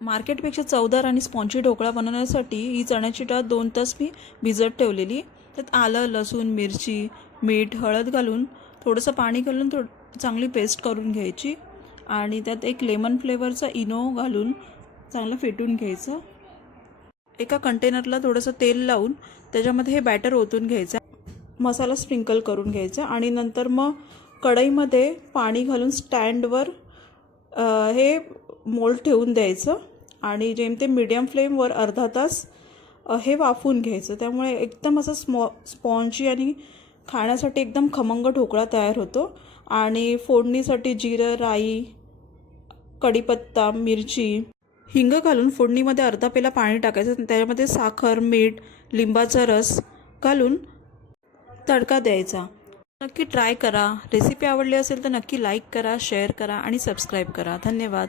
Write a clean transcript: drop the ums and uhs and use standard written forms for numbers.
मार्केटपेक्षा चवदार आणि स्पॉन्जी ढोकळा बनवण्यासाठी ही चण्याची डाळ 2 तास मी भिजत ठेवलेली. त्यात आलं, लसूण, मिरची, मीठ, हळद घालून थोडंसं पाणी घालून चांगली पेस्ट करून घ्यायची आणि त्यात एक लेमन फ्लेवरचा इनो घालून चांगलं फेटून घ्यायचं. एका कंटेनरला थोडंसं तेल लावून त्याच्यामध्ये हे बॅटर ओतून घ्यायचं. मसाला स्प्रिंकल करून घ्यायचा आणि नंतर मग कढईमध्ये पाणी घालून स्टँडवर हे मोल्ड ठेवून द्यायचं आणि जेमतेम मीडियम फ्लेमवर अर्धा तास हे वाफवून घ्यायचं. त्यामुळे एकदम असं स्पॉन्जी आणि खाण्यासाठी एकदम खमंग ढोकळा तयार होतो. आणि फोडणीसाठी जिरं, राई, कढीपत्ता, मिरची, हिंग घालून फोडणीमध्ये अर्धा पेला पाणी टाकायचं. त्याच्यामध्ये साखर, मीठ, लिंबाचा रस घालून तडका द्यायचा. नक्की ट्राय करा. रेसिपी आवडली असेल तर नक्की लाईक करा, शेअर करा आणि सबस्क्राईब करा. धन्यवाद.